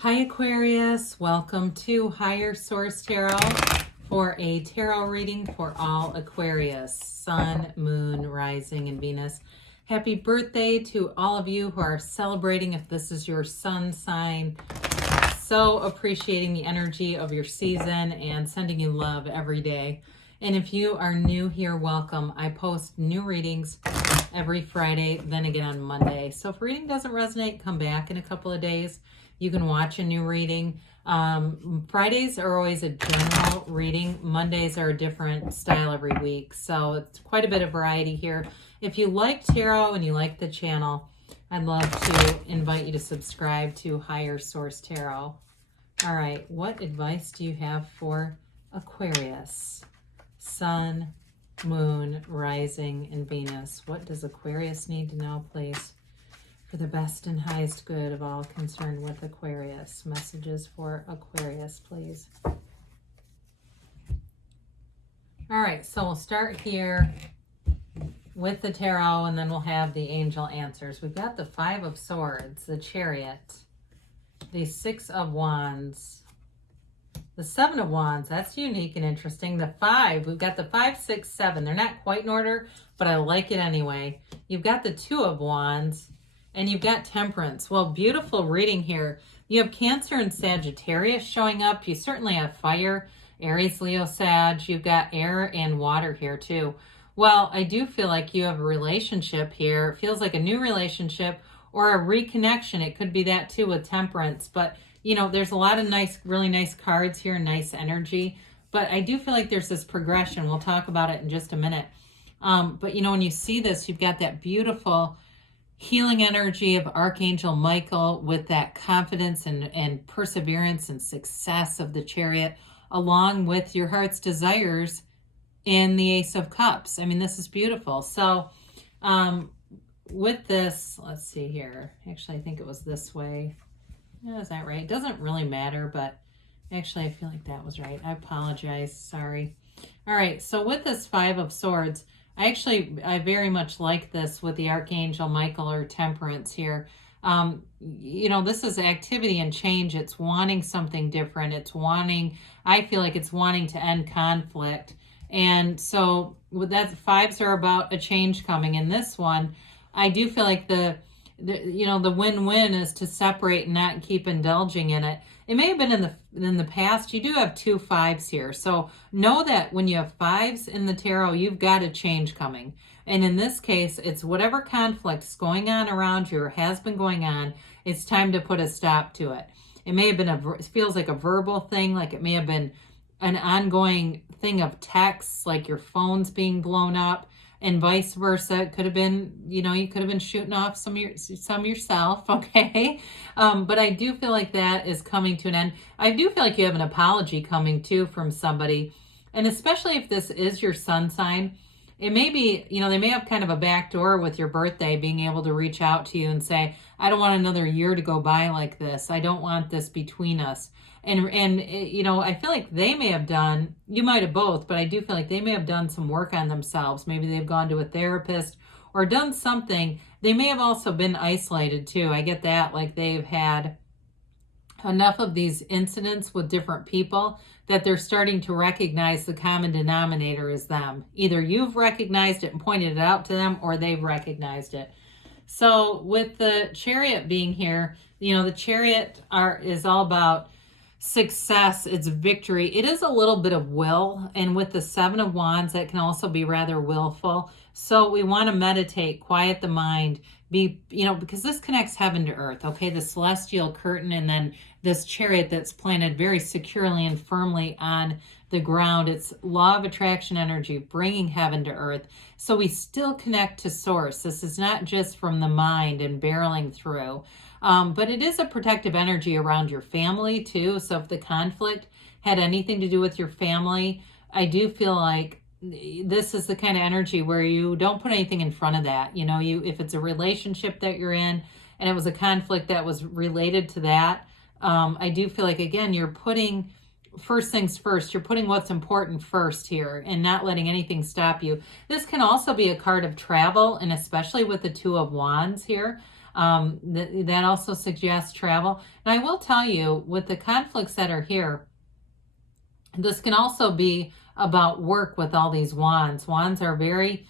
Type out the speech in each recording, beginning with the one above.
Hi Aquarius, welcome to Higher Source Tarot for a tarot reading for all Aquarius, Sun, Moon, Rising, and Venus. Happy birthday to all of you who are celebrating if this is your sun sign. So appreciating the energy of your season and sending you love every day. And if you are new here, welcome. I post new readings every Friday, then again on Monday. So if reading doesn't resonate, come back in a couple of days. You can watch a new reading. Fridays are always a general reading. Mondays are a different style every week. So it's quite a bit of variety here. If you like tarot and you like the channel, I'd love to invite you to subscribe to Higher Source Tarot. All right, what advice do you have for Aquarius? Sun, Moon, Rising, and Venus. What does Aquarius need to know, please? For the best and highest good of all concerned with Aquarius. Messages for Aquarius, please. All right, so we'll start here with the tarot, and then we'll have the angel answers. We've got the Five of Swords, the Chariot, the Six of Wands, the Seven of Wands. That's unique and interesting. The Five, we've got the 5, 6, 7. They're not quite in order, but I like it anyway. You've got the Two of Wands, and you've got Temperance. Well, beautiful reading here. You have Cancer and Sagittarius showing up. You certainly have fire, Aries, Leo, Sag. You've got air and water here too. Well, I do feel like you have a relationship here. It feels like a new relationship or a reconnection. It could be that too with Temperance. But, you know, there's a lot of nice, really nice cards here, nice energy. But I do feel like there's this progression. We'll talk about it in just a minute. But, you know, when you see this, you've got that beautiful healing energy of Archangel Michael with that confidence and perseverance and success of the Chariot, along with your heart's desires in the Ace of Cups. I mean, this is beautiful. So with this, let's see here. Actually, I think it was this way. Yeah, is that right? It doesn't really matter, but actually, I feel like that was right. I apologize. Sorry. All right. So with this Five of Swords, I very much like this with the Archangel Michael or Temperance here. You know, this is activity and change. It's wanting something different. I feel like it's wanting to end conflict. And so with that, fives are about a change coming. In this one, I do feel like the win-win is to separate and not keep indulging in it. It may have been in the past. You do have 2 5s here. So know that when you have 5s in the tarot, you've got a change coming. And in this case, it's whatever conflict is going on around you or has been going on, it's time to put a stop to it. It may have been it feels like a verbal thing, like it may have been an ongoing thing of texts, like your phone's being blown up. And vice versa. It could have been, you could have been shooting off some yourself, okay? But I do feel like that is coming to an end. I do feel like you have an apology coming too from somebody. And especially if this is your sun sign, it may be, they may have kind of a back door with your birthday, being able to reach out to you and say, I don't want another year to go by like this. I don't want this between us. And I feel like they may have done, you might have both, but I do feel like they may have done some work on themselves. Maybe they've gone to a therapist or done something. They may have also been isolated too. I get that, like they've had enough of these incidents with different people that they're starting to recognize the common denominator is them. Either you've recognized it and pointed it out to them, or they've recognized it. So with the Chariot being here, the Chariot is all about success, it's victory. It is a little bit of will, and with the Seven of Wands, that can also be rather willful. So we want to meditate, quiet the mind, because this connects heaven to earth, okay? The celestial curtain, and then this Chariot that's planted very securely and firmly on the ground. It's law of attraction energy, bringing heaven to earth. So we still connect to source. This is not just from the mind and barreling through. But it is a protective energy around your family too. So if the conflict had anything to do with your family, I do feel like this is the kind of energy where you don't put anything in front of that. If it's a relationship that you're in and it was a conflict that was related to that, I do feel like, again, you're putting first things first. You're putting what's important first here and not letting anything stop you. This can also be a card of travel, and especially with the Two of Wands here. That also suggests travel. And I will tell you, with the conflicts that are here, this can also be about work with all these wands. Wands are very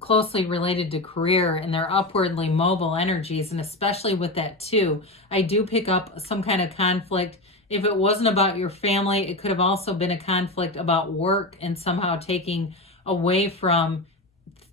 closely related to career, and they're upwardly mobile energies. And especially with that too, I do pick up some kind of conflict. If it wasn't about your family, it could have also been a conflict about work and somehow taking away from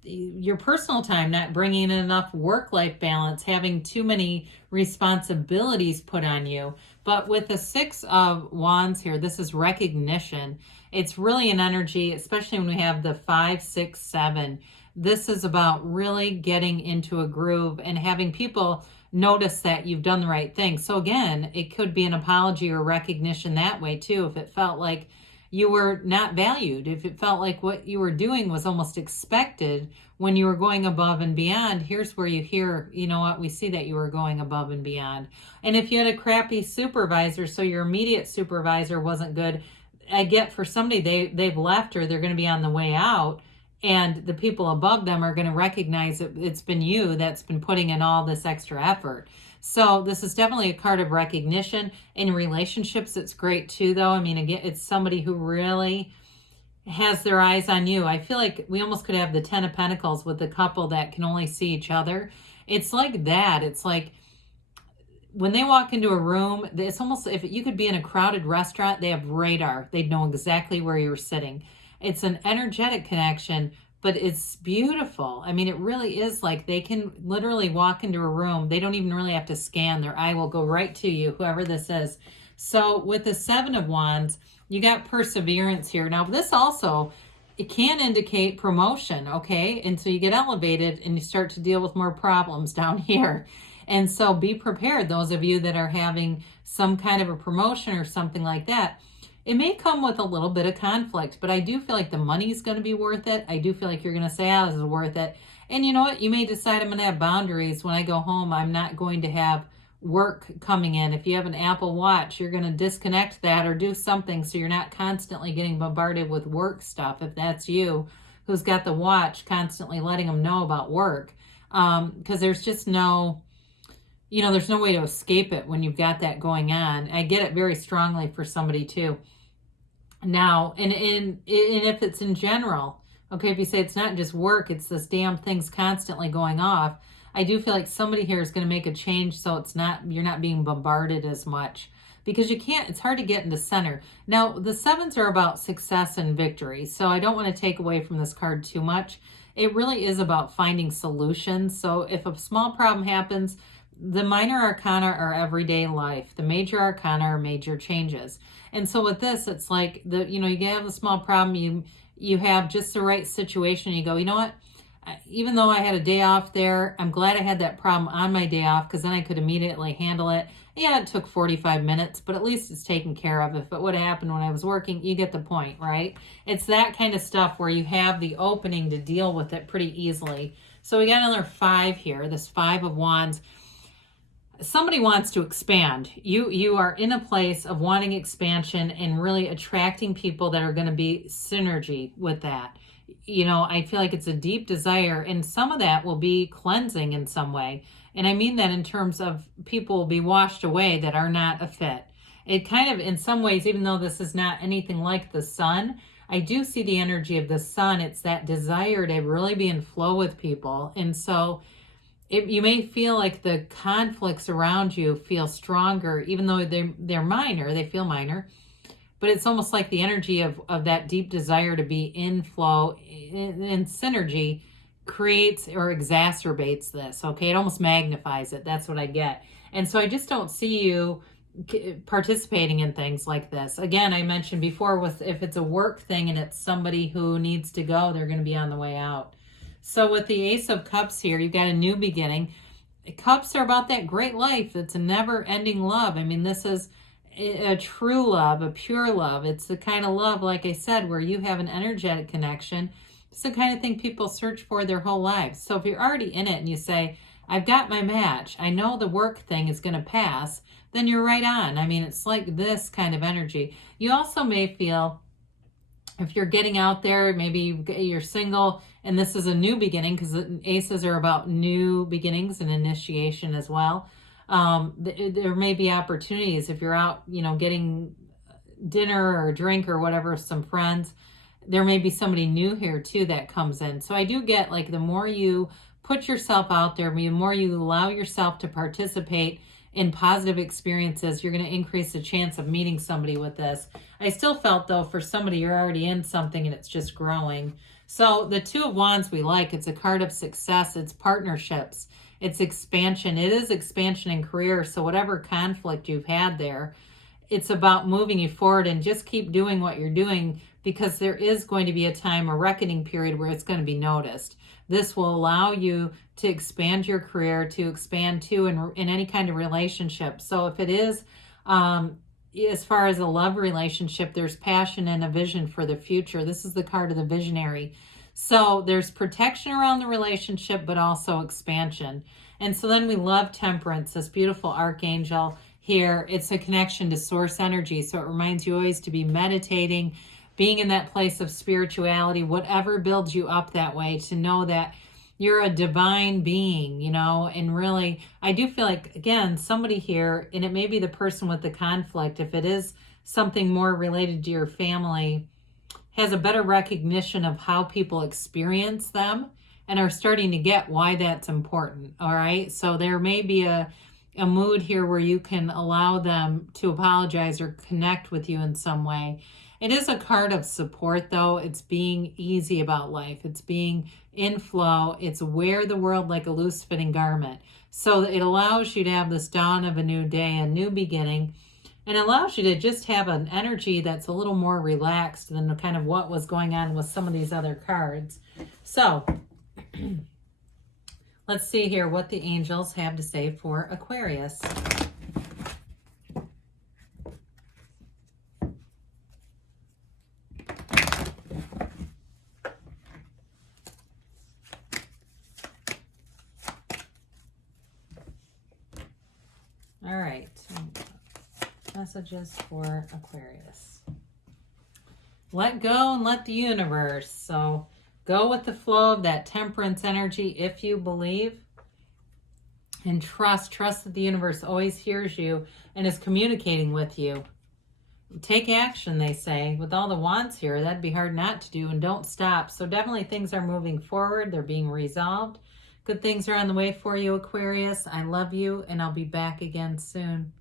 your personal time, not bringing in enough work-life balance, having too many responsibilities put on you. But with the Six of Wands here, this is recognition. It's really an energy, especially when we have the 5, 6, 7. This is about really getting into a groove and having people notice that you've done the right thing. So again, it could be an apology or recognition that way too, if it felt like you were not valued, if it felt like what you were doing was almost expected when you were going above and beyond. Here's where you hear, you know what, we see that you were going above and beyond. And if you had a crappy supervisor, so your immediate supervisor wasn't good, I get for somebody, they've left or they're going to be on the way out, and the people above them are going to recognize that it's been you that's been putting in all this extra effort. So this is definitely a card of recognition. In relationships, it's great too, though. I mean, again, it's somebody who really has their eyes on you. I feel like we almost could have the 10 of Pentacles with the couple that can only see each other. It's like that. It's like when they walk into a room, it's almost if you could be in a crowded restaurant, they have radar. They'd know exactly where you're sitting. It's an energetic connection, but it's beautiful. I mean, it really is like they can literally walk into a room. They don't even really have to scan. Their eye will go right to you, whoever this is. So with the 7 of Wands, you got perseverance here. Now, this also, it can indicate promotion, okay? And so you get elevated and you start to deal with more problems down here. And so be prepared, those of you that are having some kind of a promotion or something like that. It may come with a little bit of conflict, but I do feel like the money's going to be worth it. I do feel like you're going to say, oh, this is worth it. And you know what? You may decide I'm going to have boundaries. When I go home, I'm not going to have work coming in. If you have an Apple Watch, you're going to disconnect that or do something so you're not constantly getting bombarded with work stuff. If that's you who's got the watch, constantly letting them know about work. Because there's just no... You know, there's no way to escape it when you've got that going on. I get it very strongly for somebody too. Now, and if it's in general, okay, if you say it's not just work, it's this damn thing's constantly going off, I do feel like somebody here is going to make a change so it's not, you're not being bombarded as much. Because you can't, it's hard to get into center. Now, the 7s are about success and victory, so I don't want to take away from this card too much. It really is about finding solutions. So if a small problem happens, the minor arcana are everyday life. The major arcana are major changes. And so with this, it's like, you have a small problem, you have just the right situation. You go, you know what? Even though I had a day off there, I'm glad I had that problem on my day off because then I could immediately handle it. Yeah, it took 45 minutes, but at least it's taken care of. If it would have happened when I was working, you get the point, right? It's that kind of stuff where you have the opening to deal with it pretty easily. So we got another 5 here, this 5 of Wands. Somebody wants to expand. You are in a place of wanting expansion and really attracting people that are going to be synergy with that. You know, I feel like it's a deep desire, and some of that will be cleansing in some way. And I mean that in terms of people will be washed away that are not a fit. It kind of, in some ways, even though this is not anything like the sun, I do see the energy of the sun. It's that desire to really be in flow with people. And so you may feel like the conflicts around you feel stronger, even though they're minor, they feel minor. But it's almost like the energy of that deep desire to be in flow, in synergy, creates or exacerbates this, okay? It almost magnifies it. That's what I get. And so I just don't see you participating in things like this. Again, I mentioned before, if it's a work thing and it's somebody who needs to go, they're going to be on the way out. So with the Ace of Cups here, you've got a new beginning. Cups are about that great life. It's a never-ending love. I mean, this is a true love, a pure love. It's the kind of love, like I said, where you have an energetic connection. It's the kind of thing people search for their whole lives. So if you're already in it and you say, I've got my match, I know the work thing is going to pass, then you're right on. I mean, it's like this kind of energy. You also may feel If you're getting out there, maybe you're single and this is a new beginning, because aces are about new beginnings and initiation as well. There may be opportunities if you're out, getting dinner or a drink or whatever with some friends. There may be somebody new here too that comes in. So I do get, like, the more you put yourself out there, the more you allow yourself to participate in positive experiences, you're going to increase the chance of meeting somebody with this. I still felt, though, for somebody, you're already in something and it's just growing. So the Two of Wands we like. It's a card of success. It's partnerships. It's expansion. It is expansion in career. So whatever conflict you've had there, it's about moving you forward, and just keep doing what you're doing, because there is going to be a time, a reckoning period, where it's going to be noticed. This will allow you to expand your career, to expand too in any kind of relationship. So if it is, as far as a love relationship, there's passion and a vision for the future. This is the card of the visionary. So there's protection around the relationship, but also expansion. And so then we love Temperance, this beautiful archangel here. It's a connection to source energy. So it reminds you always to be meditating, being in that place of spirituality, whatever builds you up that way, to know that you're a divine being, and really, I do feel like, again, somebody here, and it may be the person with the conflict, if it is something more related to your family, has a better recognition of how people experience them and are starting to get why that's important. All right. So there may be a mood here where you can allow them to apologize or connect with you in some way. It is a card of support, though. It's being easy about life. It's being in flow. It's wear the world like a loose fitting garment. So it allows you to have this dawn of a new day, a new beginning, and allows you to just have an energy that's a little more relaxed than kind of what was going on with some of these other cards. So let's see here what the angels have to say for Aquarius. All right, messages for Aquarius. Let go and let the universe. So go with the flow of that Temperance energy if you believe. And trust that the universe always hears you and is communicating with you. Take action, they say. With all the wands here, that'd be hard not to do, and don't stop. So definitely things are moving forward. They're being resolved. Good things are on the way for you, Aquarius. I love you, and I'll be back again soon.